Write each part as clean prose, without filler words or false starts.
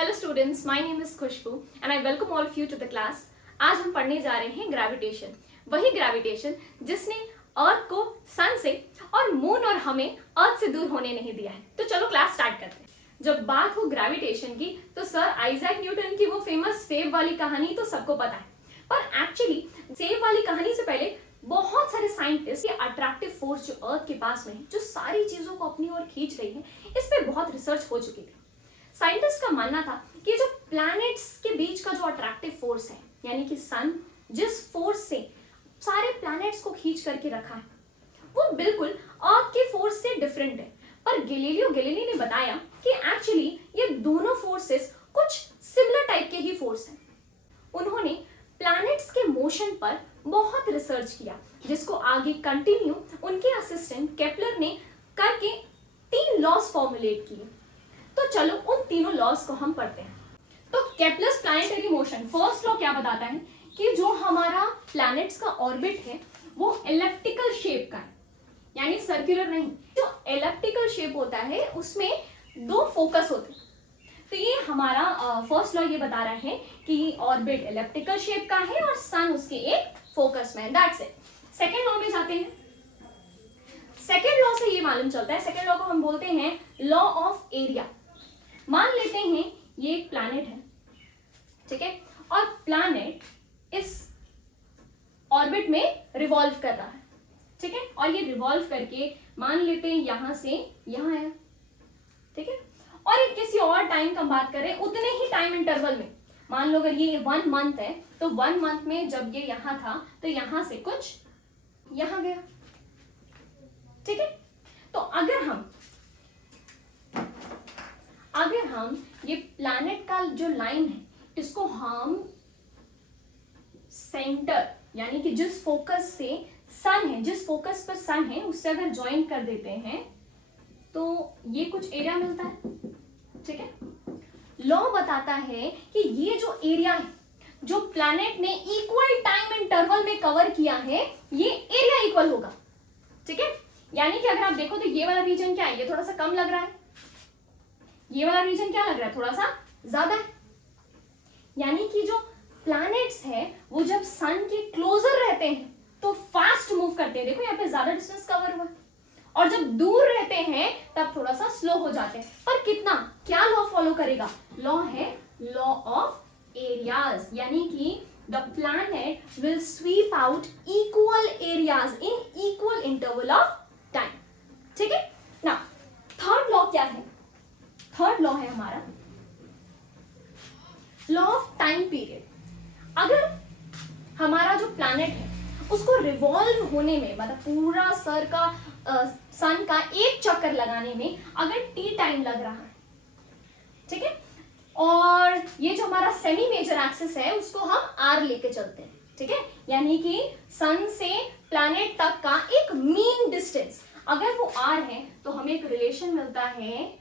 Hello students, my name is Khushboo and I welcome all of you to the class. आज हम पढ़ने जा रहे हैं ग्रेविटेशन, वही ग्रेविटेशन जिसने अर्थ को सन से और मून और हमें अर्थ से दूर होने नहीं दिया है। तो चलो क्लास स्टार्ट करते हैं। जब बात हो ग्रेविटेशन की तो सर आइजैक न्यूटन की वो फेमस सेब वाली कहानी तो सबको पता है, पर एक्चुअली सेब वाली कहानी से पहले बहुत सारे साइंटिस्ट ये अट्रैक्टिव फोर्स जो अर्थ के पास में है, जो सारी चीजों को अपनी ओर खींच रही है, इस पे बहुत रिसर्च हो चुकी थी। साइंटिस्ट का मानना था कि जो प्लैनेट्स के बीच का जो अट्रैक्टिव फोर्स है, यानी कि सन जिस फोर्स से सारे प्लैनेट्स को खींच करके रखा है, वो बिल्कुल अर्थ के फोर्स से डिफरेंट है। पर गैलीलियो गैलीली ने बताया कि एक्चुअली ये दोनों फोर्सेस कुछ सिमिलर टाइप के ही फोर्स हैं। उन्होंने प्लैनेट्स के मोशन पर बहुत रिसर्च किया, जिसको आगे कंटिन्यू उनके असिस्टेंट केपलर ने करके 3 लॉज फॉर्मुलेट किए। तो चलो उन तीनों लॉज को हम पढ़ते हैं। तो Kepler's planetary motion first law क्या बताता है कि जो हमारा प्लैनेट्स का ऑर्बिट है वो एलिप्टिकल शेप का है, यानी सर्कुलर नहीं। जो एलिप्टिकल शेप होता है उसमें 2 फोकस होते हैं। तो ये हमारा फर्स्ट लॉ ये बता रहा है कि ऑर्बिट एलिप्टिकल शेप का है और सन उसके एक फोकस में है। That's it. सेकेंड लॉ में जाते हैं। सेकेंड लॉ से ये मालूम चलता है, सेकेंड लॉ को हम बोलते हैं लॉ ऑफ एरिया। मान लेते हैं ये एक प्लैनेट है, ठीक है, और प्लैनेट इस ऑर्बिट में रिवॉल्व कर रहा है, ठीक है, और ये रिवॉल्व करके मान लेते हैं यहां से यहां है, ठीक है, और ये किसी और टाइम का बात करें उतने ही टाइम इंटरवल में, मान लो अगर ये 1 मंथ है तो 1 मंथ में जब ये यहां था तो यहां से कुछ यहां गया, ठीक है। तो अगर हम ये प्लैनेट का जो लाइन है इसको हम सेंटर, यानी कि जिस फोकस से सन है, जिस फोकस पर सन है उससे अगर ज्वाइन कर देते हैं तो ये कुछ एरिया मिलता है, ठीक है। लॉ बताता है कि ये जो एरिया है जो प्लैनेट ने इक्वल टाइम इंटरवल में कवर किया है, ये एरिया इक्वल होगा, ठीक है। यानी कि अगर आप देखो तो ये वाला रीजन क्या है, ये थोड़ा सा कम लग रहा है, ये वाला रीजन क्या लग रहा है, थोड़ा सा ज्यादा है। यानी कि जो प्लैनेट्स है वो जब सन के क्लोजर रहते हैं तो फास्ट मूव करते हैं, देखो यहाँ पे ज्यादा डिस्टेंस कवर हुआ, और जब दूर रहते हैं तब थोड़ा सा स्लो हो जाते हैं। पर कितना, क्या लॉ फॉलो करेगा, लॉ है लॉ ऑफ एरियाज, यानी कि the planet will SVEEP out equal areas in equal interval of time, ठीक है ना। थर्ड लॉ क्या है, थर्ड लॉ है हमारा लॉ ऑफ टाइम पीरियड। अगर हमारा जो प्लैनेट है उसको रिवॉल्व होने में, मतलब पूरा सन का एक चक्कर लगाने में अगर टी टाइम लग रहा है, ठीक है, और ये जो हमारा सेमी मेजर एक्सिस है उसको हम आर लेके चलते हैं, ठीक है, यानी कि सन से प्लैनेट तक का एक मीन डिस्टेंस अगर वो आर है तो हमें एक रिलेशन मिलता है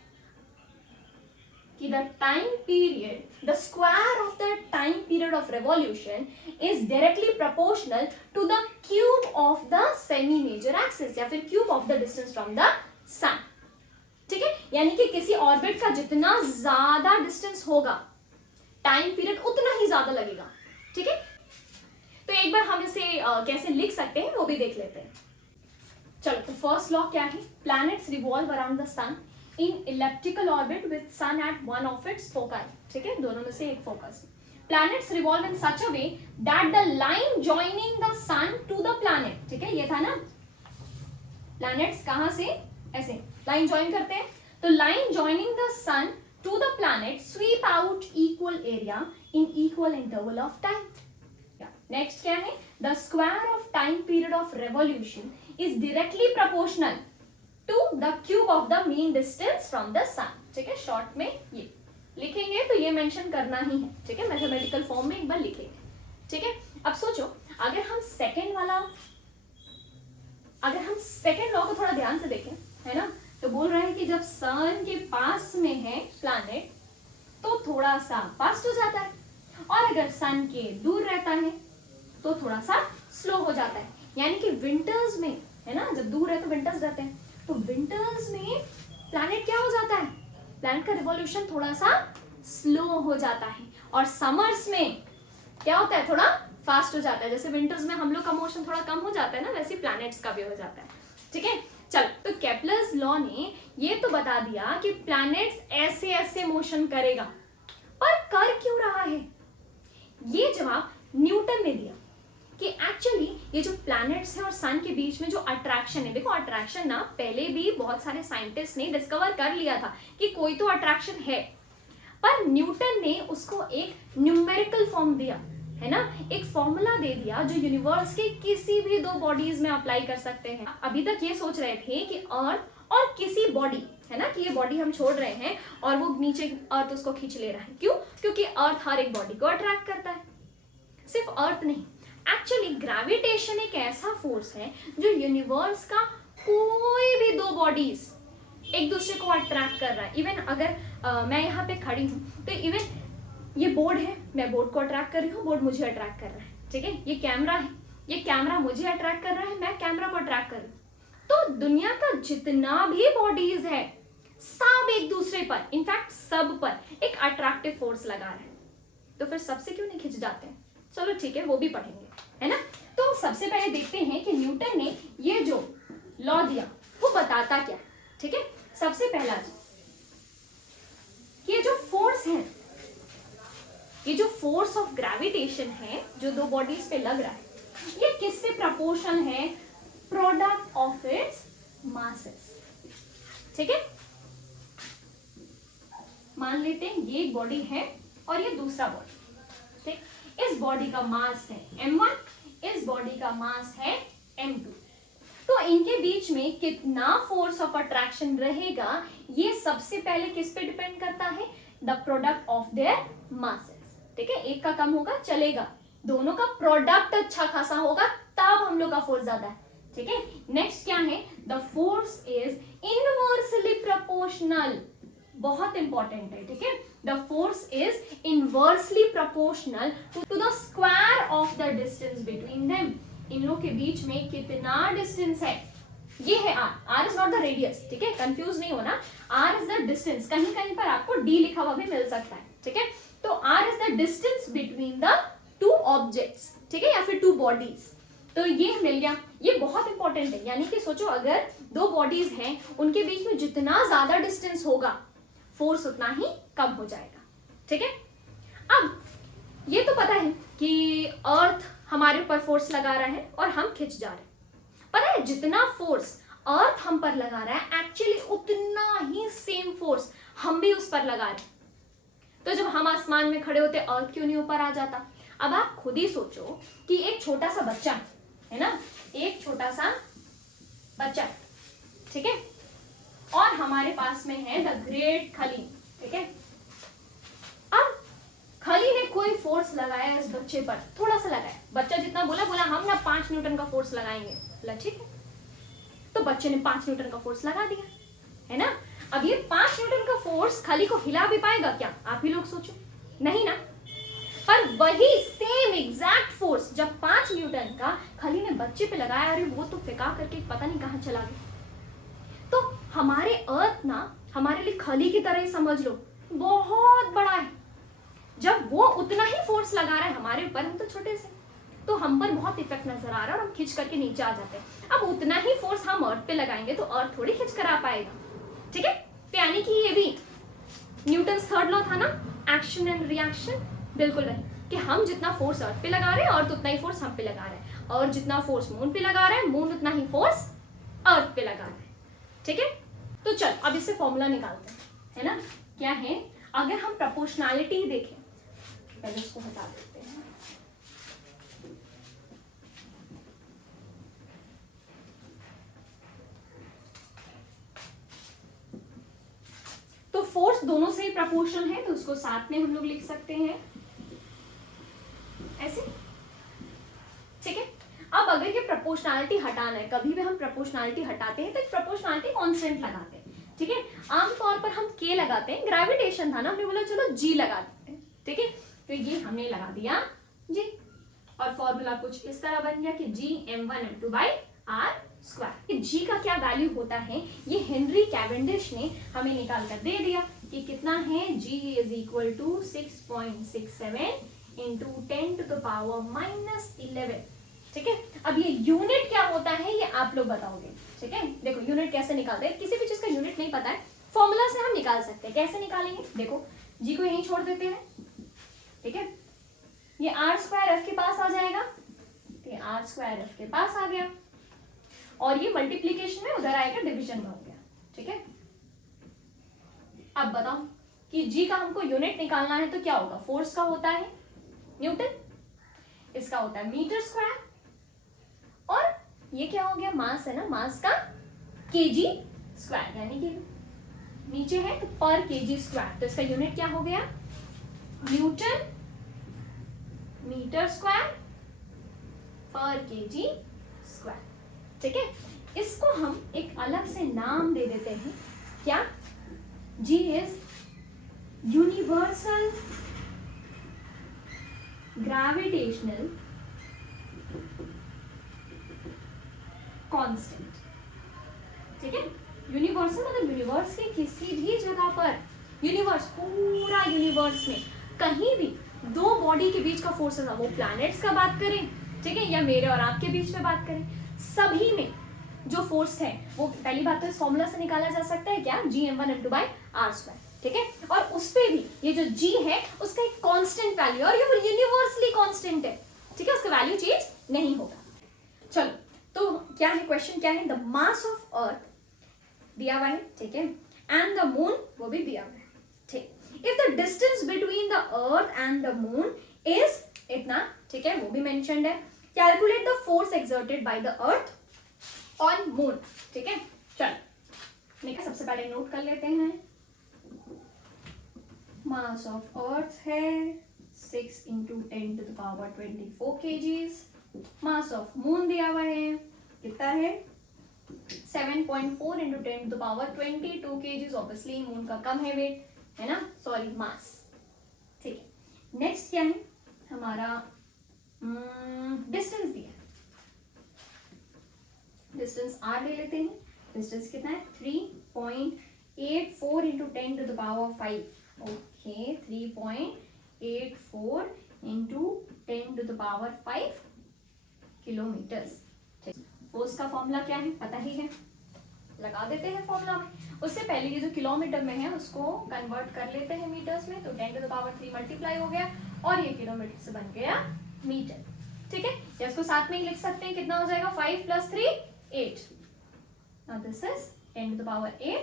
कि the time period, the square of the time period of revolution is directly proportional to the cube of the semi-major axis, या फिर cube of the distance from the sun, ठीक है। यानी कि किसी ऑर्बिट का जितना ज्यादा डिस्टेंस होगा टाइम पीरियड उतना ही ज्यादा लगेगा, ठीक है। तो एक बार हम इसे कैसे लिख सकते हैं वो भी देख लेते हैं। चलो, तो फर्स्ट लॉ क्या है, planets revolve around the sun in elliptical orbit with sun at one of its foci, ठीक है, दोनों में से एक focus. Planets revolve in such a way that the line joining the sun to the planet, ठीक है, ये था ना, planets कहाँ से ऐसे लाइन ज्वाइन करते हैं, तो line joining the sun to the planet sweep out equal area in equal interval of time. Next क्या है, the square of time period of revolution is directly proportional to the cube of the mean distance from the sun, ठीक है। Short में ये लिखेंगे तो ये mention करना ही है, ठीक है, मैथमेटिकल फॉर्म में एक बार लिखेंगे, ठीक है। अब सोचो अगर हम सेकेंड लॉ को थोड़ा ध्यान से देखें, है ना, तो बोल रहा है कि जब सन के पास में है प्लैनेट तो थोड़ा सा फास्ट हो जाता है, और अगर सन के दूर रहता है तो थोड़ा सा स्लो हो जाता है। यानी कि विंटर्स में, है ना, जब दूर है तो विंटर्स रहते हैं, तो विंटर्स में प्लैनेट क्या हो जाता है, प्लैनेट का रिवॉल्यूशन थोड़ा सा स्लो हो जाता है, और समर्स में क्या होता है, थोड़ा फास्ट हो जाता है। जैसे विंटर्स में हम लोग का मोशन थोड़ा कम हो जाता है ना, वैसे प्लैनेट्स का भी हो जाता है। ठीक है, चल, तो केपलर्स लॉ ने ये तो बता दिया कि प्लैनेट्स ऐसे ऐसे मोशन करेगा, पर कर क्यों रहा है? ये जवाब न्यूटन ने दिया कि एक्चुअली ये जो प्लैनेट्स है और सन के बीच में जो अट्रैक्शन है, देखो अट्रैक्शन ना पहले भी बहुत सारे साइंटिस्ट ने डिस्कवर कर लिया था कि कोई तो अट्रैक्शन है, पर न्यूटन ने उसको एक न्यूमेरिकल फॉर्म दिया, है ना, एक फॉर्मूला दे दिया जो यूनिवर्स के किसी भी दो बॉडीज में अप्लाई कर सकते हैं। अभी तक ये सोच रहे थे कि अर्थ और किसी बॉडी, है ना, कि ये बॉडी हम छोड़ रहे हैं और वो नीचे अर्थ उसको खींच ले रहा है। क्यों? क्योंकि अर्थ हर एक बॉडी को अट्रैक्ट करता है, सिर्फ अर्थ नहीं। एक्चुअली ग्रेविटेशन एक ऐसा फोर्स है जो यूनिवर्स का कोई भी दो बॉडीज एक दूसरे को अट्रैक्ट कर रहा है। इवन अगर मैं यहाँ पे खड़ी हूँ तो इवन ये बोर्ड है, मैं बोर्ड को अट्रैक्ट कर रही हूँ, बोर्ड मुझे अट्रैक्ट कर रहा है। ठीक है, ये कैमरा है, ये कैमरा मुझे अट्रैक्ट कर रहा है, मैं कैमरा को अट्रैक्ट कर रही हूँ। तो दुनिया का जितना भी बॉडीज है सब एक दूसरे पर, इनफैक्ट सब पर एक अट्रैक्टिव फोर्स लगा रहा है। तो फिर सबसे क्यों नहीं खिंच जाते हैं? चलो ठीक है, वो भी पढ़ेंगे, है ना। तो सबसे पहले देखते हैं कि न्यूटन ने ये जो लॉ दिया वो बताता क्या। ठीक है, सबसे पहला ये जो फोर्स है, ये जो फोर्स ऑफ ग्रेविटेशन है जो दो बॉडीज पे लग रहा है, ये किससे प्रपोर्शनल है? Product of its masses. ठीक है, मान लेते हैं ये एक बॉडी है और ये दूसरा बॉडी। ठीक, इस बॉडी का मास है m1, इस बॉडी का मास है m2। तो इनके बीच में कितना फोर्स ऑफ अट्रैक्शन रहेगा, ये सबसे पहले किस पे डिपेंड करता है? The product of their masses. ठीक है, एक का कम होगा चलेगा, दोनों का प्रोडक्ट अच्छा खासा होगा तब हम लोग का फोर्स ज्यादा है। ठीक है, नेक्स्ट क्या है? The force is inversely proportional. बहुत इंपॉर्टेंट है। ठीक है, the force is inversely proportional to the square of the distance between them. इन लोग के बीच में कितना डिस्टेंस है? ये है r। r is not the radius. ठीक है, कंफ्यूज नहीं होना, r इज द डिस्टेंस। कहीं कहीं पर आपको d लिखा हुआ भी मिल सकता है। ठीक है, तो r is the distance between the two objects. ठीक है, या फिर टू बॉडीज। तो ये मिल गया, ये बहुत इंपॉर्टेंट है। यानी कि सोचो अगर दो बॉडीज हैं उनके बीच में जितना ज्यादा डिस्टेंस होगा फोर्स उतना ही कम हो जाएगा। ठीक है, अब ये तो पता है कि अर्थ हमारे ऊपर फोर्स लगा रहा है और हम खिंच जा रहे हैं। पता है जितना फोर्स अर्थ हम पर लगा रहा है एक्चुअली उतना ही सेम फोर्स हम भी उस पर लगा रहे हैं। तो जब हम आसमान में खड़े होते अर्थ क्यों नहीं ऊपर आ जाता? अब आप खुद ही सोचो कि एक छोटा सा बच्चा है ना, एक छोटा सा बच्चा, ठीक है, और हमारे पास में है द ग्रेट खली। ठीक है, अब खली ने कोई फोर्स लगाया इस बच्चे पर, थोड़ा सा लगाया, बच्चा जितना बोला हम ना 5 न्यूटन का फोर्स लगाएंगे। बोला ठीक है, तो बच्चे ने 5 न्यूटन का फोर्स लगा दिया, है ना। अब ये 5 न्यूटन का फोर्स खली को हिला भी पाएगा क्या? आप ही लोग सोचो, नहीं ना। पर वही सेम एग्जैक्ट फोर्स जब 5 न्यूटन का खली ने बच्चे पे लगाया, अरे वो तो फेंका करके पता नहीं कहां चला गया। तो हमारे अर्थ ना हमारे लिए खली की तरह ही समझ लो, बहुत बड़ा है। जब वो उतना ही फोर्स लगा रहा है हमारे ऊपर, हम तो छोटे से, तो हम पर बहुत इफेक्ट नजर आ रहा है और हम खींच करके नीचे आ जाते हैं। अब उतना ही फोर्स हम अर्थ पे लगाएंगे तो अर्थ थोड़ी खींच कर आ पाएगा। ठीक है, तो यानी कि ये भी न्यूटन थर्ड लॉ था ना, एक्शन एंड रिएक्शन, बिल्कुल वही कि हम जितना फोर्स अर्थ पे लगा रहे हैं अर्थ उतना ही फोर्स हम पे लगा रहे हैं, और जितना फोर्स मून पे लगा रहे हैं मून उतना ही फोर्स अर्थ पे लगा रहे हैं। ठीक है, तो चल अब इससे फॉर्मूला निकालते हैं, है ना। क्या है? अगर हम प्रोपोर्शनैलिटी देखें, पहले इसको हटा देते हैं। तो फोर्स दोनों से ही प्रोपोर्शनल है तो उसको साथ में हम लोग लिख सकते हैं ऐसे। ठीक है, अब अगर ये प्रोपोर्शनैलिटी हटाना है, कभी भी हम प्रोपोर्शनैलिटी हटाते हैं तो एक प्रोपोर्शनैलिटी कांस्टेंट लगाते हैं। ठीक है, आमतौर पर हम के लगाते हैं, ग्रेविटेशन था ना, हमने बोला चलो जी लगा देते हैं। ठीक है, तो ये हमने लगा दिया जी, और फॉर्मूला कुछ इस तरह बन गया कि G m1 m2 by r square. G का क्या वैल्यू होता है ये हेनरी कैवेंडिश ने हमें निकाल कर दे दिया। कि कितना है, g is equal to 6.67 into 10⁻11। ठीक है, अब ये यूनिट क्या होता है ये आप लोग बताओगे। ठीक है, देखो यूनिट कैसे निकालते हैं, किसी भी चीज का यूनिट नहीं पता है, फॉर्मूला से हम निकाल सकते हैं। कैसे निकालेंगे, देखो g को यहीं छोड़ देते हैं। ठीक है, ये r² f के पास आ जाएगा, तो ये r² f के पास आ गया, और ये मल्टीप्लीकेशन में उधर आएगा, डिवीजन में हो गया। ठीक है, अब बताओ कि g का हमको यूनिट निकालना है तो क्या होगा, फोर्स का होता है न्यूटन, इसका होता है मीटर स्क्वायर, और ये क्या हो गया, मास है ना, मास का kg स्क्वायर, यानी कि नीचे है तो पर kg स्क्वायर, तो इसका यूनिट क्या हो गया, न्यूटन मीटर स्क्वायर पर kg स्क्वायर। ठीक है, इसको हम एक अलग से नाम दे देते हैं, क्या, g is universal gravitational constant. ठीक है, यूनिवर्सल मतलब यूनिवर्स के किसी भी जगह पर, यूनिवर्स पूरा यूनिवर्स में कहीं भी दो बॉडी के बीच का फोर्स है, वो प्लैनेट्स का बात करें, ठीक है, या मेरे और आपके बीच में बात करें, सभी में जो फोर्स है वो पहली बात तो इस फॉर्मूला से निकाला जा सकता है, क्या, Gm1m2/r²। ठीक है, और उस पे भी ये जो g है उसका एक कांस्टेंट वैल्यू, और ये यूनिवर्सली कांस्टेंट है। ठीक है, उसका वैल्यू चेंज नहीं होगा। चलो, तो क्या है क्वेश्चन, क्या है, द मास ऑफ अर्थ दिया हुआ है, ठीक है, एंड द मून वो भी दिया हुआ है। ठीक, if the distance between the earth and the moon is इतना, ठीक है, वो भी मेंशन्ड है, calculate the force exerted by the earth on moon. ठीक है, चल देखिए, सबसे पहले नोट कर लेते हैं, मास ऑफ अर्थ है 6 into 10⁻24 kgs, mass of moon दिया हुआ है, कितना है, 7.4 इंटू 10⁻22 kgs, ऑब्वियसली मून का कम है वेट, है ना, सॉरी मास। ठीक है, नेक्स्ट क्या है हमारा, डिस्टेंस दिया, डिस्टेंस r ले लेते हैं, डिस्टेंस कितना है, 3.84 into 10⁵, okay, 3.84 into 10⁵ kilometres. Force का फॉर्मूला क्या है, पता ही है, लगा देते हैं फॉर्मूला में। उससे पहले ये जो किलोमीटर में है उसको कन्वर्ट कर लेते हैं मीटर्स में, तो 10⁻³ मल्टीप्लाई हो गया और ये किलोमीटर से बन गया मीटर। ठीक है, या इसको साथ में ही लिख सकते हैं, कितना हो जाएगा, 5 + 3 8, नाउ दिस इज 10⁸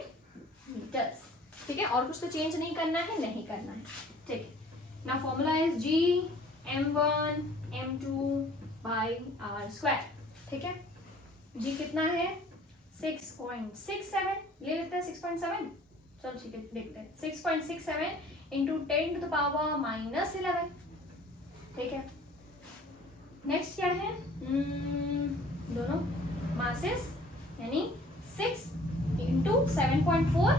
मीटर्स। ठीक है, और कुछ तो चेंज नहीं करना है, नहीं करना है। ठीक है, नाउ फॉर्मूला इज Gm1m2/r²। ठीक है, g कितना है, 6.67 ले लेते हैं, 6.7, चलो ठीक है देखते हैं, 6.67 इंटू 10⁻−11। ठीक है, नेक्स्ट क्या है, दोनों मासेस, यानी 6 इंटू 7.4,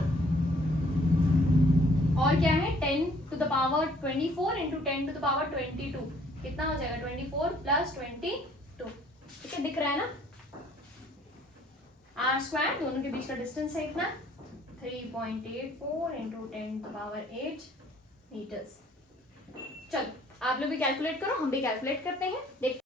और क्या है 10⁻24 इंटू 10⁻22, कितना हो जाएगा, 24 + 22। ठीक है, दिख रहा है ना, r², दोनों के बीच का डिस्टेंस है इतना, 3.84 इंटू 10⁸ मीटर्स। चलो आप लोग भी कैलकुलेट करो, हम भी कैलकुलेट करते हैं, देखते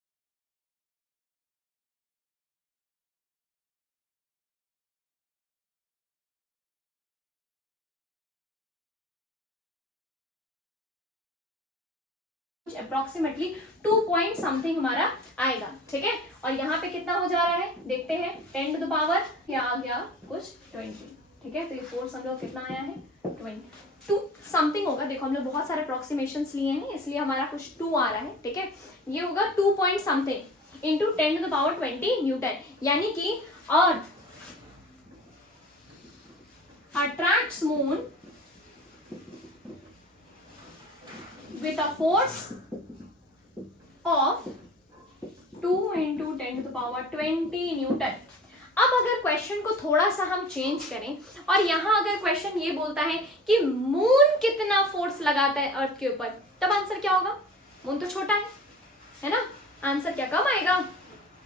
अप्रोक्सीमेटली 2 पॉइंट समथिंग हमारा आएगा। ठीक है, और यहाँ पे कितना हो जा रहा है देखते हैं, 10⁻, या आ गया कुछ 20। ठीक है, तो ये फोर्स हम लोग कितना आया है, 22 समथिंग होगा। देखो हम लोग बहुत सारे अप्रोक्सीमेशंस लिए हैं, इसलिए हमारा कुछ 2 आ रहा है। ठीक है, ये होगा 2 पॉइंट समथिंग इंटू 10⁻20 न्यूटन, यानी कि अर्थ attracts moon with a force of 2 into 10⁻20 Newton. अब अगर क्वेश्चन को थोड़ा सा हम चेंज करें, और यहां अगर क्वेश्चन ये बोलता है कि मून कितना फोर्स लगाता है अर्थ के ऊपर, तब आंसर क्या होगा, मून तो छोटा है ना, आंसर क्या कम आएगा,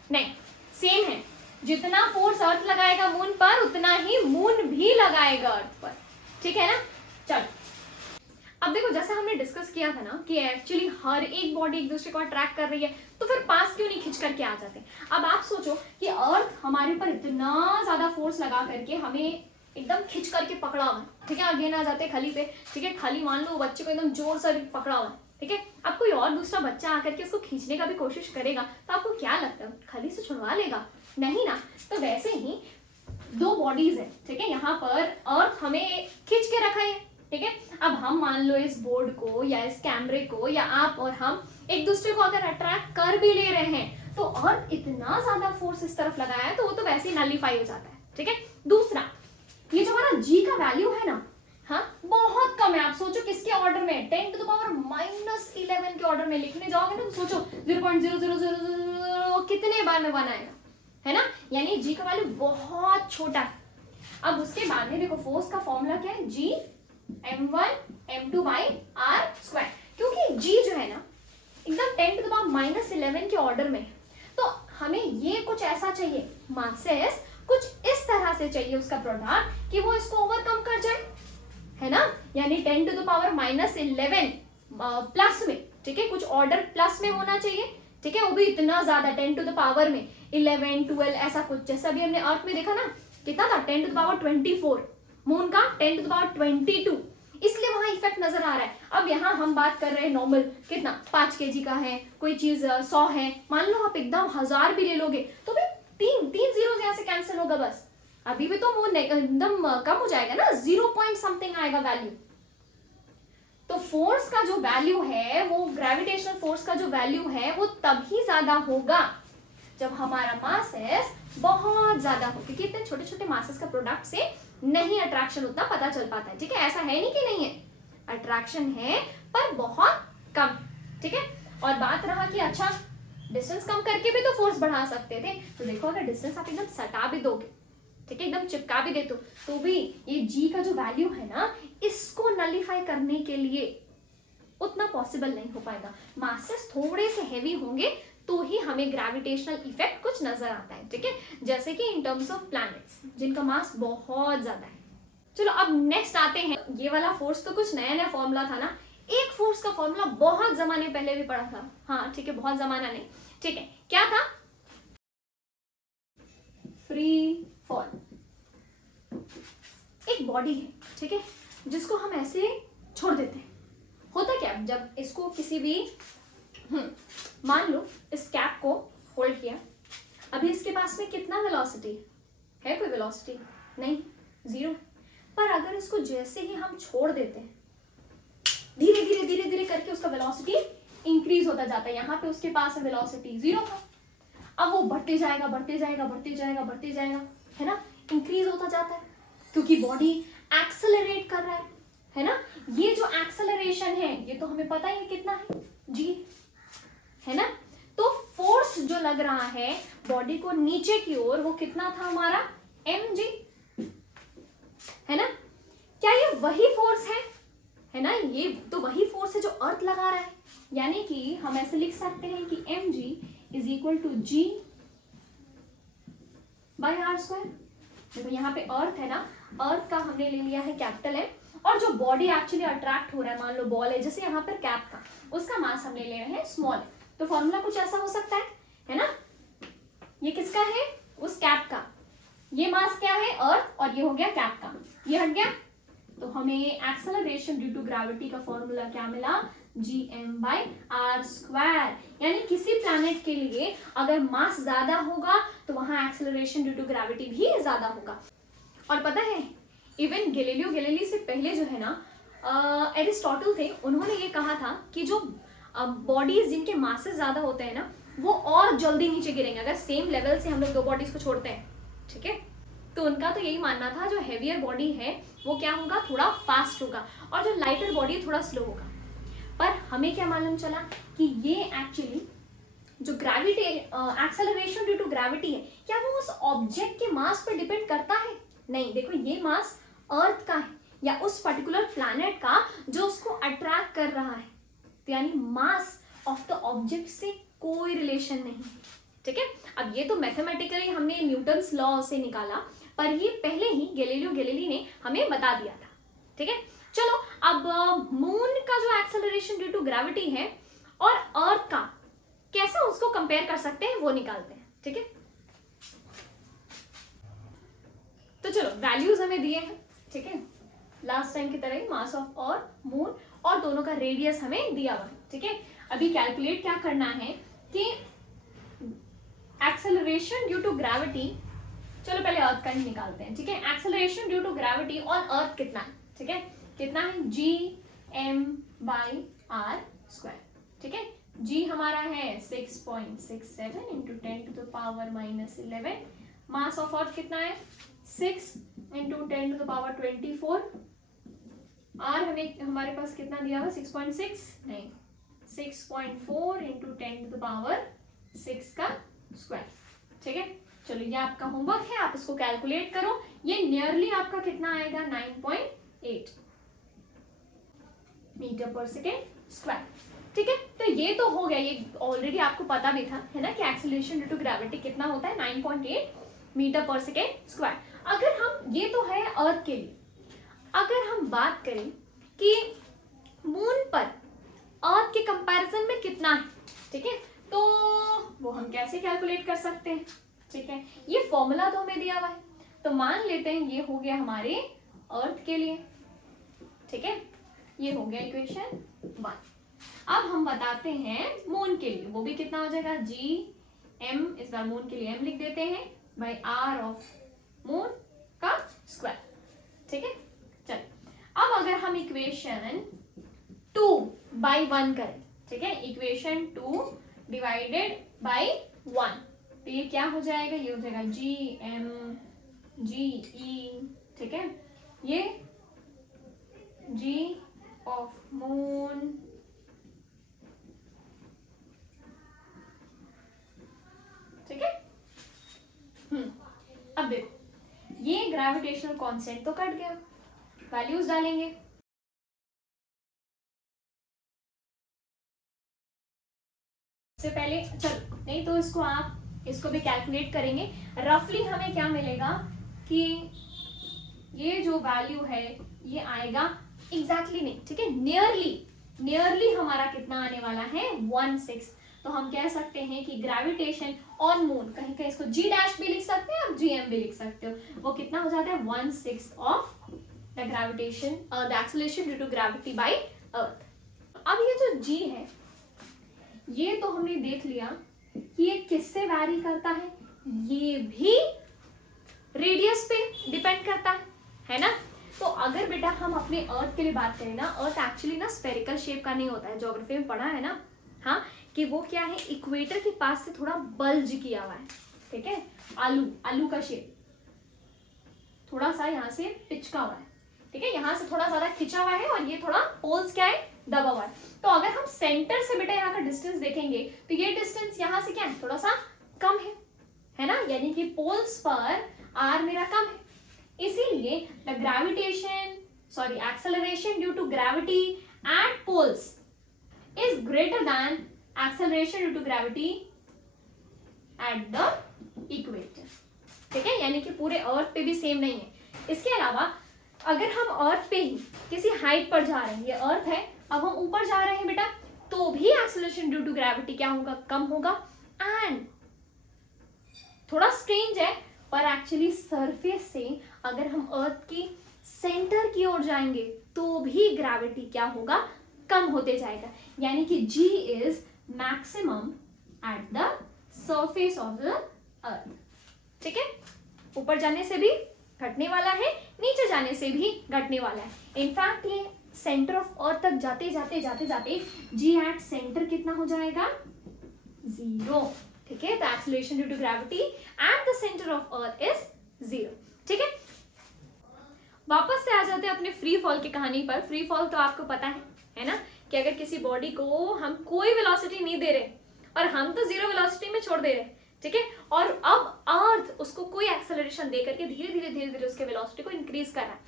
नहीं, सेम है, जितना फोर्स अर्थ लगाएगा मून पर उतना ही मून भी लगाएगा अर्थ पर। ठीक है ना, चलो अब देखो, जैसे हमने डिस्कस किया था ना कि एक्चुअली हर एक बॉडी एक दूसरे को अट्रैक्ट कर रही है, तो फिर पास क्यों नहीं खींच करके आ जाते। अब आप सोचो कि अर्थ हमारे ऊपर इतना ज्यादा फोर्स लगा करके हमें एकदम खींच करके पकड़ा हुआ है, ठीक है, अगेन आ जाते हैं खली पे, ठीक है, खली मान लो बच्चे को एकदम जोर से पकड़ा हुआ है, ठीक है, अब कोई और दूसरा बच्चा आकर के उसको खींचने का भी कोशिश करेगा तो आपको क्या लगता है खली से छुड़वा लेगा? नहीं ना। तो वैसे ही दो बॉडीज है, ठीक है, यहाँ पर अर्थ हमें खींच के रखा है, ठीक है। अब हम मान लो इस बोर्ड को या इस कैमरे को या आप और हम एक दूसरे को अगर अट्रैक्ट कर भी ले रहे हैं तो अर्थ इतना ज्यादा फोर्स इस तरफ लगाया है तो वो तो वैसे ही नलीफाई हो जाता है, ठीक है। दूसरा, ये जो हमारा जी का वैल्यू है ना, हाँ, बहुत कम है। आप सोचो किसके ऑर्डर में, 10⁻⁻11 के ऑर्डर में लिखने जाओगे ना तो सोचो 0.0000 कितने बार में बनाएगा, है ना, यानी जी का वैल्यू बहुत छोटा है। अब उसके बाद में देखो फोर्स का फॉर्मूला क्या है, जी m1 m2 by r², क्योंकि g जो है ना एकदम 10⁻⁻11 के ऑर्डर में, तो हमें ये कुछ ऐसा चाहिए, मासेस कुछ इस तरह से चाहिए उसका प्रोडक्ट कि वो इसको ओवरकम कर जाए, है ना, यानी 10⁻⁻11 प्लस में, ठीक है, कुछ ऑर्डर प्लस में होना चाहिए, ठीक है, वो भी इतना ज्यादा 10⁻11 12 ऐसा कुछ, जैसा भी हमने अर्थ में देखा ना कितना था 10⁻24, मून का 10⁻22, इसलिए वहां इफेक्ट नजर आ रहा है। अब यहाँ हम बात कर रहे हैं नॉर्मल कितना 5 kg का है, कोई चीज 100 है, मान लो आप एकदम 1000 भी ले लोगे तो भी तीन जीरो यहाँ से कैंसिल होगा बस, अभी भी तो वो एकदम कम हो जाएगा ना, 0 पॉइंट समथिंग आएगा वैल्यू। तो फोर्स का जो वैल्यू है, वो ग्रेविटेशनल फोर्स का जो वैल्यू है वो तभी ज्यादा होगा जब हमारा मासेस बहुत ज्यादा हो, क्योंकि इतने छोटे छोटे मासेस का प्रोडक्ट से नहीं अट्रैक्शन उतना पता चल पाता है, ठीक है, ऐसा है नहीं कि नहीं है, अट्रैक्शन है पर बहुत कम, ठीक है। और बात रहा कि अच्छा डिस्टेंस कम करके भी तो फोर्स बढ़ा सकते थे, तो देखो अगर डिस्टेंस आप एकदम सटा भी दोगे, ठीक है, एकदम चिपका भी देते हो तो भी ये जी का जो वैल्यू है ना, इसको नलीफाई करने के लिए उतना पॉसिबल नहीं हो पाएगा। मासेस थोड़े से हैवी होंगे तो ही हमें ग्रेविटेशनल इफेक्ट कुछ नजर आता है, ठीक है, जैसे कि इन टर्म्स ऑफ प्लैनेट्स जिनका मास बहुत ज्यादा है। चलो अब नेक्स्ट आते हैं, ये वाला फोर्स तो कुछ नया नया फॉर्मूला था ना, एक फोर्स का फॉर्मूला बहुत जमाने पहले भी पढ़ा था, हाँ ठीक है, बहुत जमाना नहीं, ठीक है, क्या था, फ्री फॉल। एक बॉडी है, ठीक है, जिसको हम ऐसे छोड़ देते हैं, होता क्या जब इसको किसी भी मान लो इस कैप को होल्ड किया, अभी इसके पास में कितना वेलोसिटी है, कोई वेलोसिटी नहीं, 0, पर अगर इसको जैसे ही हम छोड़ देते हैं धीरे धीरे धीरे धीरे करके उसका वेलोसिटी इंक्रीज होता जाता है, यहाँ पे उसके पास वेलोसिटी 0 था, अब वो बढ़ते जाएगा बढ़ते जाएगा बढ़ते जाएगा बढ़ते जाएगा, है ना, इंक्रीज होता जाता है क्योंकि बॉडी एक्सेलरेट कर रहा है ना। ये जो एक्सेलरेशन है ये तो हमें पता ही है कितना है, जी, है ना। तो फोर्स जो लग रहा है बॉडी को नीचे की ओर वो कितना था हमारा, mg, है ना। क्या ये वही फोर्स है ना, ये तो वही फोर्स है जो अर्थ लगा रहा है, यानी कि हम ऐसे लिख सकते हैं कि mg is equal to g by r²। देखो यहाँ पे अर्थ है ना, अर्थ का हमने ले लिया है कैपिटल M, और जो बॉडी एक्चुअली अट्रैक्ट हो रहा है, मान लो बॉल है, जैसे यहाँ पर कैप का, उसका मास हमने ले रहे हैं स्मॉल, तो फॉर्मूला कुछ ऐसा हो सकता है ना, ये किसका है, उस कैप का, ये मास क्या है अर्थ, और ये हो गया कैप का, ये हट गया, तो हमें एक्सेलरेशन ड्यू टू ग्रेविटी का फॉर्मूला क्या मिला, gm/r², यानी किसी प्लैनेट के लिए अगर मास ज्यादा होगा तो वहां एक्सेलरेशन ड्यू टू ग्रेविटी भी ज्यादा होगा। और पता है इवन गैलीलियो गैलीली से पहले जो है ना एरिस्टोटल थे, उन्होंने ये कहा था कि जो बॉडीज जिनके मासेस ज्यादा होते हैं ना वो और जल्दी नीचे गिरेंगे अगर सेम लेवल से हम लोग दो बॉडीज को छोड़ते हैं, ठीक है। तो उनका तो यही मानना था जो हेवियर बॉडी है वो क्या होगा, थोड़ा फास्ट होगा, और जो लाइटर बॉडी है थोड़ा स्लो होगा। पर हमें क्या मालूम चला कि ये एक्चुअली जो gravity acceleration due to gravity है, क्या वो उस ऑब्जेक्ट के मास पर डिपेंड करता है, नहीं। देखो ये मास अर्थ का है या उस पर्टिकुलर प्लैनेट का जो उसको अट्रैक्ट कर रहा है, तो यानी मास ऑफ द ऑब्जेक्ट से कोई रिलेशन नहीं, ठीक है। अब ये तो मैथमेटिकली हमने न्यूटन्स लॉ से निकाला, पर ये पहले ही गैलीलियो गैलीली ने हमें बता दिया था, ठीक है। चलो अब मून का जो एक्सेलरेशन ड्यू टू ग्रेविटी है और अर्थ का कैसे उसको कंपेयर कर सकते हैं वो निकालते हैं, ठीक है। तो चलो वैल्यूज हमें दिए हैं, ठीक है, लास्ट टाइम की तरह ही मास ऑफ और मून और दोनों का रेडियस हमें दिया हुआ है, ठीक है। अभी कैलकुलेट क्या करना है कि एक्सेलरेशन ड्यू टू ग्रेविटी, चलो पहले अर्थ का ही निकालते हैं, ठीक है। Acceleration due to gravity on earth कितना है, ठीक है, कितना है Gm/r², ठीक है। G हमारा है 6.67 इंटू 10⁻⁻11। मास ऑफ अर्थ कितना है 6 इंटू 10⁻24। R हमारे पास कितना दिया हुआ 6.6 नहीं 6.4 इंटू 10⁻6 का स्क्वायर, ठीक है। चलो ये आपका होमवर्क है, आप इसको कैलकुलेट करो। ये नियरली आपका कितना आएगा 9.8 मीटर पर सेकेंड स्क्वायर, ठीक है। तो ये तो हो गया, ये ऑलरेडी आपको पता भी था है ना कि एक्सेलरेशन ड्यू टू ग्रेविटी कितना होता है 9.8 मीटर पर सेकेंड स्क्वायर। अगर हम, ये तो है अर्थ के लिए, अगर हम बात करें कि मून पर अर्थ के कंपैरिजन में कितना है, ठीक है, तो वो हम कैसे कैलकुलेट कर सकते हैं, ठीक है। ये फॉर्मूला तो हमें दिया हुआ है, तो मान लेते हैं ये हो गया हमारे अर्थ के लिए, ठीक है, ये हो गया इक्वेशन 1। अब हम बताते हैं मून के लिए, वो भी कितना हो जाएगा Gm, इस बार मून के लिए m लिख देते हैं, बाई r ऑफ मून का स्क्वायर, ठीक है। चलो अब अगर हम इक्वेशन 2/1 करें, ठीक है, इक्वेशन 2 डिवाइडेड बाई 1, तो ये क्या हो जाएगा, ये हो जाएगा Gm Ge, ठीक है, ये G ऑफ मून ठीक है। अब देखो ये ग्रेविटेशनल कांस्टेंट तो कट गया, वैल्यूज डालेंगे, से पहले चलो नहीं तो इसको आप इसको भी कैलकुलेट करेंगे। रफली हमें क्या मिलेगा कि ये जो वैल्यू है ये आएगा एग्जैक्टली नहीं, ठीक है, नियरली हमारा कितना आने वाला है 1/6। तो हम कह सकते हैं कि ग्रेविटेशन ऑन मून, कहीं कहीं इसको G डैश भी लिख सकते हैं, आप Gm भी लिख सकते हो, वो कितना हो जाता है 1/6 of the gravitation the acceleration due to gravity by earth. अब ये जो G है ये तो हमने देख लिया कि ये किससे वैरी करता है, ये भी रेडियस पे डिपेंड करता है ना। तो अगर बेटा हम अपने अर्थ के लिए बात करें ना, अर्थ एक्चुअली ना स्फेरिकल शेप का नहीं होता है, ज्योग्राफी में पढ़ा है ना, हाँ, कि वो क्या है इक्वेटर के पास से थोड़ा बल्ज किया हुआ है, ठीक है, आलू का शेप थोड़ा सा यहाँ से पिचका हुआ है, ठीक है, यहाँ से थोड़ा ज्यादा खिंचा हुआ है और ये थोड़ा पोल्स क्या है दबा हुआ है। तो अगर हम सेंटर से बेटा यहाँ का डिस्टेंस देखेंगे तो ये डिस्टेंस यहाँ से क्या है थोड़ा सा कम है ना, यानी कि पोल्स पर r मेरा कम है, इसीलिए the acceleration due to gravity at poles is greater than acceleration due to gravity at the equator, ठीक है, यानी कि पूरे अर्थ पे भी सेम नहीं है। इसके अलावा अगर हम अर्थ पे ही किसी हाइट पर जा रहे हैं, ये अर्थ है, अब हम ऊपर जा रहे हैं बेटा, तो भी एक्सेलरेशन ड्यू टू ग्रेविटी क्या होगा कम होगा। एंड थोड़ा स्ट्रेंज है पर एक्चुअली सरफेस से अगर हम अर्थ की सेंटर की ओर जाएंगे तो भी ग्रेविटी क्या होगा कम होते जाएगा, यानी कि G is maximum at the surface of the earth, ठीक है। ऊपर जाने से भी घटने वाला है, नीचे जाने से भी घटने वाला है। इनफैक्ट ये सेंटर ऑफ अर्थ तक जाते जाते G एट सेंटर कितना हो जाएगा 0, ठीक है। तो acceleration due to gravity at the centre of earth is 0, ठीक है। वापस से आ जाते हैं अपने फ्री फॉल की कहानी पर। फ्री फॉल तो आपको पता है ना, कि अगर किसी बॉडी को हम कोई वेलोसिटी नहीं दे रहे और हम तो 0 वेलोसिटी में छोड़ दे रहे, ठीक है, और अब अर्थ उसको कोई एक्सेलरेशन दे करके धीरे धीरे उसके वेलोसिटी को इंक्रीज कर रहा है,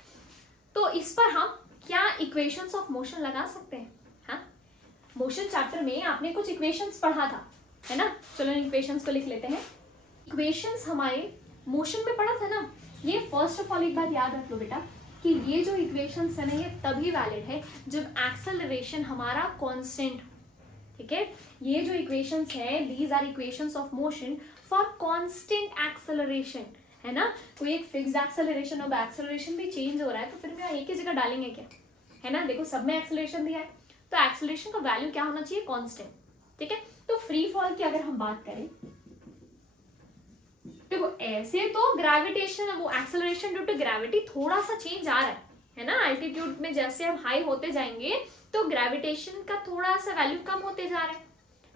तो इस पर हम क्या इक्वेशंस ऑफ मोशन लगा सकते हैं। हाँ, मोशन चैप्टर में आपने कुछ इक्वेशंस पढ़ा था, है ना, चलो इन इक्वेशंस को लिख लेते हैं। इक्वेशंस हमारे मोशन में पढ़ा था ना, ये फर्स्ट ऑफ ऑल एक बात याद रख लो बेटा, कि ये जो इक्वेशंस है ना ये तभी वैलिड है जब एक्सेलरेशन हमारा कांस्टेंट, ठीक है। ये जो इक्वेशंस है these are equations of motion for constant acceleration, है ना। कोई एक फिक्स्ड एक्सेलरेशन होगा, एक्सेलरेशन भी चेंज हो रहा है तो फिर भी एक ही जगह डालेंगे क्या, है ना। देखो सब में एक्सेलरेशन दिया है तो एक्सेलरेशन का वैल्यू क्या होना चाहिए, कांस्टेंट, ठीक है। तो फ्री फॉल की अगर हम बात करें, देखो ऐसे तो ग्रेविटेशन, वो एक्सेलरेशन ड्यू टू ग्रेविटी थोड़ा सा चेंज आ रहा है ना। अल्टीट्यूड में जैसे हम हाई होते जाएंगे तो ग्रेविटेशन का थोड़ा सा वैल्यू कम होते जा रहा है,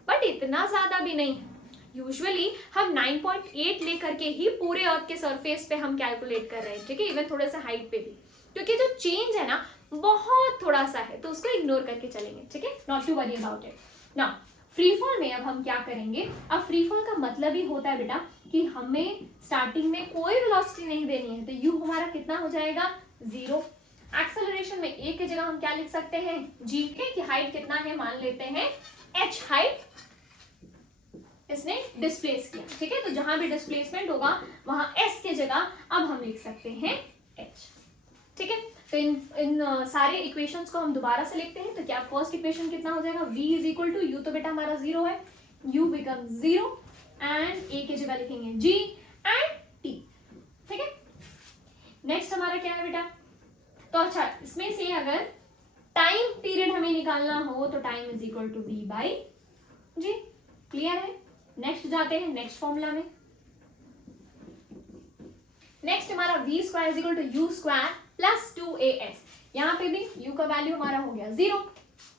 बट इतना ज्यादा भी नहीं है। यूजुअली हम 9.8 लेकर के ही पूरे अर्थ के सरफेस पे हम कैलकुलेट कर रहे हैं, ठीक है, इवन थोड़े से हाइट पे भी, क्योंकि जो चेंज है ना बहुत थोड़ा सा है तो उसको इग्नोर करके चलेंगे, ठीक है, not to worry about it. Now free fall में अब हम क्या करेंगे, अब फ्री फॉल का मतलब ही होता है बेटा कि हमें स्टार्टिंग में कोई वेलोसिटी नहीं देनी है, तो यू हमारा कितना हो जाएगा, 0। एक्सेलरेशन में ए की जगह हम क्या लिख सकते हैं, जी के, कि हाइट कितना है मान लेते हैं h हाइट इसने डिस्प्लेस किया, ठीक है। तो जहां भी डिस्प्लेसमेंट होगा वहां s की जगह अब हम लिख सकते हैं h, ठीक है। तो इन सारे इक्वेशंस को हम दोबारा से लिखते हैं। तो क्या फर्स्ट इक्वेशन कितना हो जाएगा, v is equal to u, तो बेटा हमारा 0 है, u बिकम 0 एंड a की जगह लिखेंगे g एंड t, ठीक है। नेक्स्ट हमारा क्या है बेटा, तो अच्छा इसमें से अगर टाइम पीरियड हमें निकालना हो तो time is equal to v by g, clear है। नेक्स्ट जाते हैं नेक्स्ट फॉर्मूला में। नेक्स्ट हमारा v square is equal to u square plus 2as, यहाँ पे भी u का वैल्यू हमारा हो गया 0,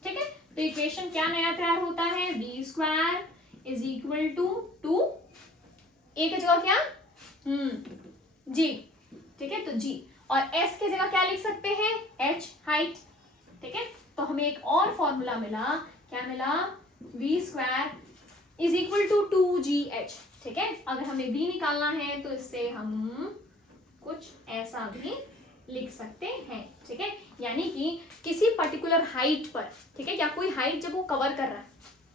ठीक है। तो इक्वेशन क्या नया तैयार होता है, v square is equal to 2 a की जगह क्या g, ठीक है, तो g और s की जगह क्या लिख सकते हैं, h हाइट, ठीक है। तो हमें एक और फॉर्मूला मिला, क्या मिला, v square is equal to 2gh, ठीक है। अगर हमें v निकालना है तो इससे हम कुछ ऐसा भी लिख सकते हैं, ठीक है। यानी कि किसी पर्टिकुलर हाइट पर, ठीक है, या कोई हाइट जब वो कवर कर रहा है,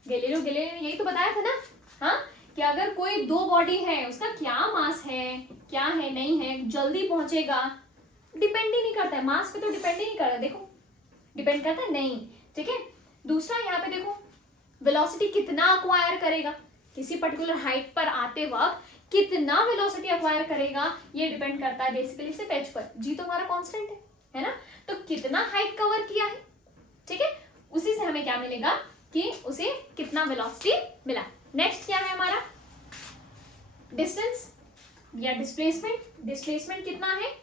गैलीलियो ने यही तो बताया था ना, हाँ, कि अगर कोई दो बॉडी है उसका क्या मास है, क्या है नहीं है, जल्दी पहुंचेगा, डिपेंड ही नहीं करता है, मास पे तो डिपेंड ही नहीं करता, देखो डिपेंड करता है नहीं, ठीक है। दूसरा यहाँ पे देखो वेलोसिटी कितना अक्वायर करेगा, किसी पर्टिकुलर हाइट पर आते वक्त कितना वेलोसिटी अक्वायर करेगा, ये डिपेंड करता है बेसिकली सिर्फ h पर, g तो हमारा कांस्टेंट है ना। तो कितना हाइट कवर किया है, ठीक है, उसी से हमें क्या मिलेगा कि उसे कितना वेलोसिटी मिला। नेक्स्ट क्या है हमारा, डिस्टेंस या डिस्प्लेसमेंट। डिस्प्लेसमेंट कितना है,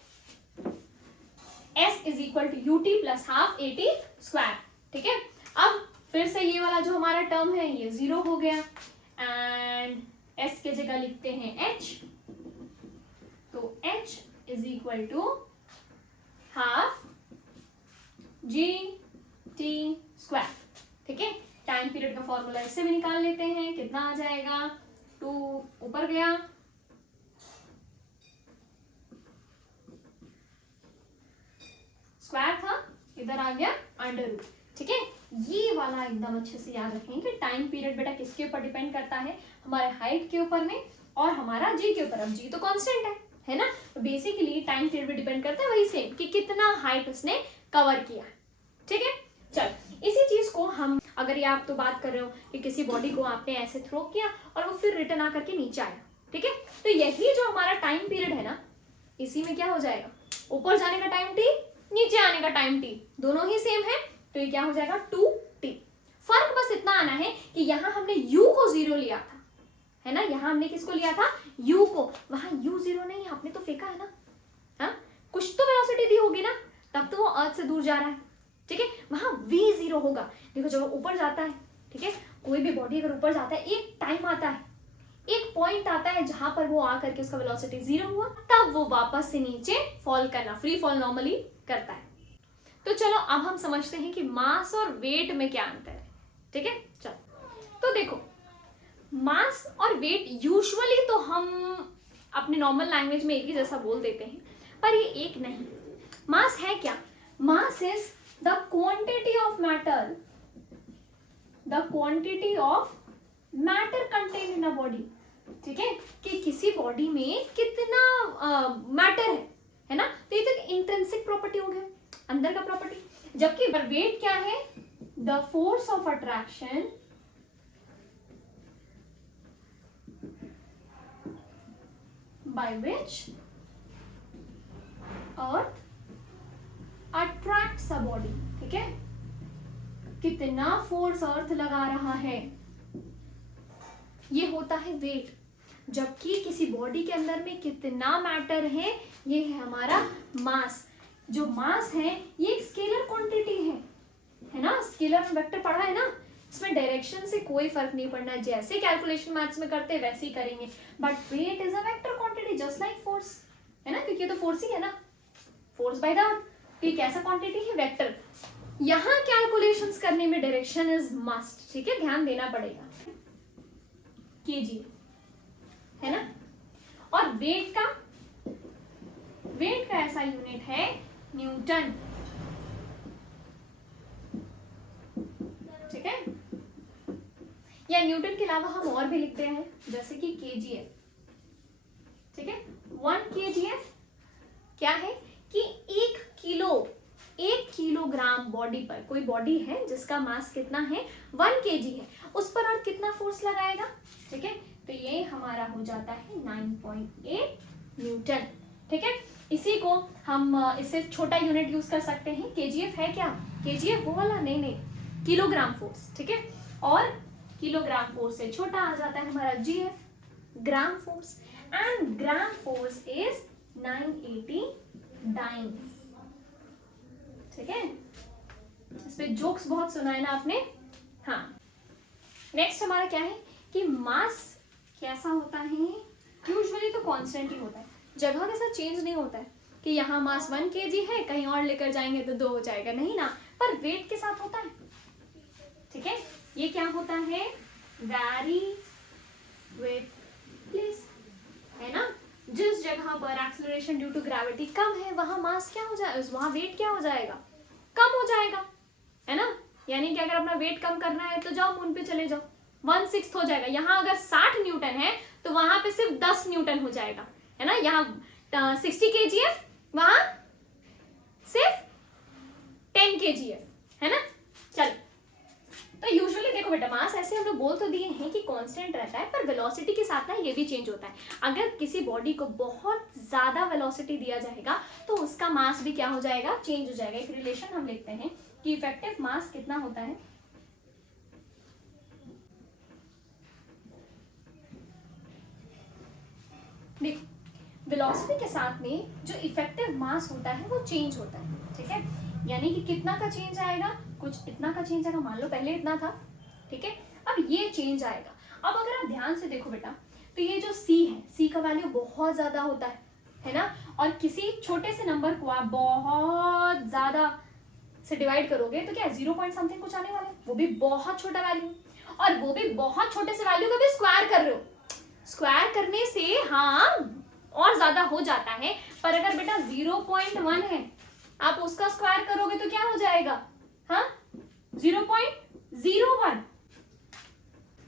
s is equal to u t plus half a t square, ठीक है। अब फिर से ये वाला जो हमारा टर्म है ये 0 हो गया एंड s के जगह लिखते हैं h, तो h is equal to half g t square, ठीक है। टाइम पीरियड का फॉर्मूला इससे भी निकाल लेते हैं, कितना आ जाएगा, 2 ऊपर गया, स्क्वायर था इधर आ गया अंडर रूट, ठीक है। ये वाला एकदम अच्छे से याद रखें कि टाइम पीरियड बेटा किसके ऊपर डिपेंड करता है, हमारे हाइट के ऊपर में और हमारा जी के ऊपर। अब जी तो कांस्टेंट है ना, तो बेसिकली टाइम पीरियड भी डिपेंड करता है वही सेम कि कितना हाइट उसने कवर किया, ठीक है। चल इसी चीज को हम, अगर ये आप तो बात कर रहे हो कि किसी बॉडी को आपने ऐसे थ्रो किया और वो फिर रिटर्न आकर के नीचे आया, ठीक है, तो यही जो हमारा टाइम पीरियड है ना, इसी में क्या हो जाएगा, ऊपर जाने का टाइम टी, नीचे आने का टाइम टी, दोनों ही सेम है, तो ये क्या हो जाएगा 2t। फर्क बस इतना आना है कि यहाँ हमने u को 0 लिया था, है ना, यहाँ हमने किसको लिया था, u को, वहां u 0 नहीं, आपने तो फेंका है ना, हाँ, कुछ तो वेलोसिटी दी होगी ना, तब तो वो अर्थ से दूर जा रहा है, ठीक है, वहां v 0 होगा। देखो जब वो ऊपर जाता है, ठीक है, कोई भी बॉडी अगर ऊपर जाता है, एक टाइम आता है, एक पॉइंट आता है जहां पर वो आकर के उसका वेलोसिटी 0 हुआ, तब वो वापस से नीचे फॉल करना, फ्री फॉल नॉर्मली करता है। तो चलो अब हम समझते हैं कि मास और वेट में क्या अंतर है, ठीक है। चलो तो देखो मास और वेट यूजुअली तो हम अपने नॉर्मल लैंग्वेज में एक ही जैसा बोल देते हैं, पर ये एक नहीं। मास है क्या, mass is the quantity of matter, the quantity of matter contain in a body, ठीक है, कि किसी बॉडी में कितना मैटर है, है ना। तो ये तो इंट्रिंसिक प्रॉपर्टी हो गया, अंदर का प्रॉपर्टी। जबकि वेट क्या है, the force of attraction by which earth attracts a body. ठीक है, कितना फोर्स अर्थ लगा रहा है, ये होता है वेट। जबकि किसी बॉडी के अंदर में कितना मैटर है, ये है हमारा मास। जो मास है ये एक स्केलर क्वांटिटी है ना। स्केलर में वेक्टर पढ़ा है ना, इसमें डायरेक्शन से कोई फर्क नहीं पड़ना, जैसे कैलकुलेशन मैथ्स में करते हैं वैसे ही करेंगे। But weight is a vector quantity just like force, है ना, क्योंकि ये तो फोर्स ही है ना, फोर्स बाय द अर्थ। तो ये कैसा क्वांटिटी है, वेक्टर। यहां कैलकुलेशंस करने में डायरेक्शन इज मस्ट, ठीक है, ध्यान देना पड़ेगा। केजी है ना। और वेट का ऐसा यूनिट है न्यूटन, ठीक है। या न्यूटन के अलावा हम और भी लिखते हैं, जैसे कि केजीएफ, ठीक है। 1 केजीएफ क्या है कि 1 किलोग्राम बॉडी पर, कोई बॉडी है जिसका मास कितना है 1 केजी है, उस पर और कितना फोर्स लगाएगा, ठीक है। तो ये हमारा हो जाता है 9.8 न्यूटन, ठीक है। इसी को हम इससे छोटा यूनिट यूज कर सकते हैं। केजीएफ है क्या, केजीएफ वो वाला नहीं, किलोग्राम फोर्स, ठीक है। और किलोग्राम फोर्स से छोटा आ जाता है हमारा GF, gram force, and gram force is 980 dyne, ठीक है। इस पे जोक्स बहुत सुना है ना आपने। हाँ, नेक्स्ट हमारा क्या है कि मास कैसा होता है, यूजुअली तो कांस्टेंट ही होता है, जगह के साथ चेंज नहीं होता है कि यहाँ मास 1 केजी है, कहीं और लेकर जाएंगे तो 2 हो जाएगा, नहीं ना, पर वेट के साथ होता है, ठीक है। ये क्या होता है, वैरी विथ प्लेस, है ना। जिस जगह पर एक्सेलरेशन ड्यू टू ग्रेविटी कम है, वहां मास क्या हो जाएगा, वहां वेट क्या हो जाएगा, कम हो जाएगा, है ना। यानी कि अगर अपना वेट कम करना है तो जाओ मून पे चले जाओ, 1/6 हो जाएगा। यहाँ अगर 60 न्यूटन है तो वहां पे सिर्फ 10 न्यूटन हो जाएगा, है ना। यहाँ 60 kgf, वहां सिर्फ 10 kgf, है ना। चल, तो यूजुअली देखो बेटा, मास ऐसे हम लोग बोल तो दिए हैं कि कांस्टेंट रहता है, पर वेलोसिटी के साथ ना ये भी चेंज होता है। अगर किसी बॉडी को बहुत ज्यादा वेलोसिटी दिया जाएगा तो उसका मास भी क्या हो जाएगा, चेंज हो जाएगा। एक रिलेशन हम लिखते हैं कि इफेक्टिव मास कितना होता है, देखो वेलोसिटी के साथ में जो इफेक्टिव मास होता है वो चेंज होता है, ठीक है। यानी कि कितना का चेंज आएगा, कुछ इतना का चेंज आएगा, मान लो पहले इतना था, ठीक है, अब ये चेंज आएगा। अब अगर आप ध्यान से देखो बेटा, तो ये जो c है, c का वैल्यू बहुत ज्यादा होता है ना। और किसी छोटे से नंबर को आप बहुत ज्यादा से डिवाइड करोगे तो क्या 0 पॉइंट समथिंग कुछ आने वाला है, वो भी बहुत छोटा वैल्यू, और वो भी बहुत छोटे से वैल्यू का भी स्क्वायर कर रहे हो। स्क्वायर करने से हाँ और ज्यादा हो जाता है, पर अगर बेटा 0.1 है, आप उसका स्क्वायर करोगे तो क्या हो जाएगा, हाँ 0.01।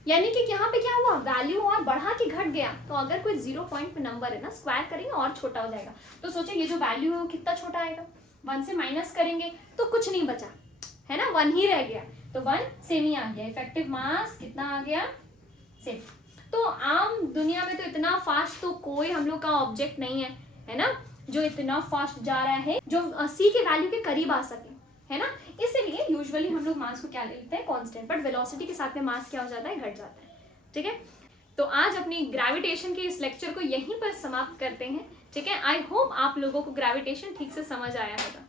यानी कि यहाँ पे क्या हुआ, वैल्यू और बढ़ा के घट गया। तो अगर कोई 0 पॉइंट पे नंबर है ना, स्क्वायर करेंगे और छोटा हो जाएगा। तो सोचो ये जो वैल्यू है वो कितना छोटा आएगा, 1 से माइनस करेंगे तो कुछ नहीं बचा, है ना, 1 ही रह गया। तो 1 सेम ही आ गया, इफेक्टिव मास कितना आ गया, सेम। तो आम दुनिया में तो इतना फास्ट तो कोई हम लोग का ऑब्जेक्ट नहीं है ना, जो इतना फास्ट जा रहा है, जो c के वैल्यू के करीब आ सके, है ना। इसलिए यूजुअली हम लोग मास को क्या लेते हैं, कांस्टेंट, बट वेलोसिटी के साथ में मास क्या हो जाता है, घट जाता है, ठीक है। तो आज अपनी ग्रेविटेशन के इस लेक्चर को यहीं पर समाप्त करते हैं, ठीक है। आई होप आप लोगों को ग्रेविटेशन ठीक से समझ आया होगा।